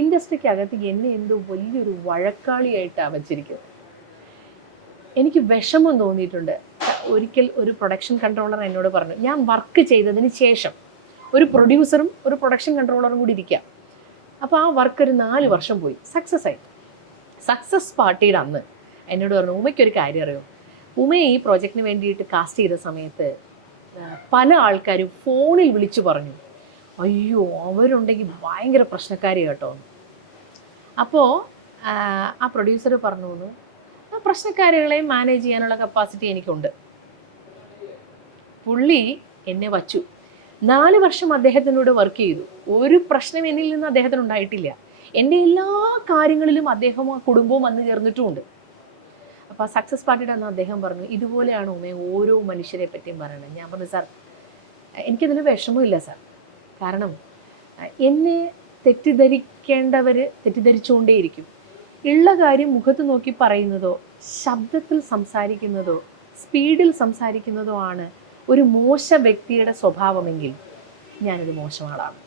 ഇൻഡസ്ട്രിക്കകത്ത് എന്നെ എന്തോ വലിയൊരു വഴക്കാളിയായിട്ടാണ് വച്ചിരിക്കുന്നത്. എനിക്ക് വിഷമം തോന്നിയിട്ടുണ്ട്. ഒരിക്കൽ ഒരു പ്രൊഡക്ഷൻ കൺട്രോളർ എന്നോട് പറഞ്ഞു, ഞാൻ വർക്ക് ചെയ്തതിന് ശേഷം ഒരു പ്രൊഡ്യൂസറും ഒരു പ്രൊഡക്ഷൻ കൺട്രോളറും കൂടി ഇരിക്കാം. അപ്പോൾ ആ വർക്ക് ഒരു 4 വർഷം പോയി, സക്സസ് ആയി. സക്സസ് പാർട്ടിയുടെ അന്ന് എന്നോട് പറഞ്ഞു, ഉമയ്ക്കൊരു കാര്യം അറിയോ, ഉമയെ ഈ പ്രോജക്റ്റിന് വേണ്ടിയിട്ട് കാസ്റ്റ് ചെയ്ത സമയത്ത് പല ആൾക്കാരും ഫോണിൽ വിളിച്ചു പറഞ്ഞു, അയ്യോ അവരുണ്ടെങ്കിൽ ഭയങ്കര പ്രശ്നക്കാരി കേട്ടോ. അപ്പോൾ ആ പ്രൊഡ്യൂസർ പറഞ്ഞു, ആ പ്രശ്നക്കാരികളെ മാനേജ് ചെയ്യാനുള്ള കപ്പാസിറ്റി എനിക്കുണ്ട്. പുള്ളി എന്നെ വച്ചു. 4 വർഷം അദ്ദേഹത്തിനോട് വർക്ക് ചെയ്തു. ഒരു പ്രശ്നം എന്നിൽ നിന്ന് അദ്ദേഹത്തിന് ഉണ്ടായിട്ടില്ല. എൻ്റെ എല്ലാ കാര്യങ്ങളിലും അദ്ദേഹവും ആ കുടുംബവും വന്നു ചേർന്നിട്ടുമുണ്ട്. അപ്പോൾ ആ സക്സസ് പാർട്ടിയുടെ അന്ന് അദ്ദേഹം പറഞ്ഞു, ഇതുപോലെയാണ് ഉമ്മ ഓരോ മനുഷ്യരെ പറ്റിയും പറയണത്. ഞാൻ പറഞ്ഞു, സാർ എനിക്കതിന് വിഷമമില്ല സാർ. കാരണം എന്നെ തെറ്റിദ്ധരിക്കേണ്ടവർ തെറ്റിദ്ധരിച്ചുകൊണ്ടേയിരിക്കും. ഉള്ള കാര്യം മുഖത്ത് നോക്കി പറയുന്നതോ ശബ്ദത്തിൽ സംസാരിക്കുന്നതോ സ്പീഡിൽ സംസാരിക്കുന്നതോ ആണ് ഒരു മോശ വ്യക്തിയുടെ സ്വഭാവമെങ്കിൽ ഞാനൊരു മോശം ആളാണ്.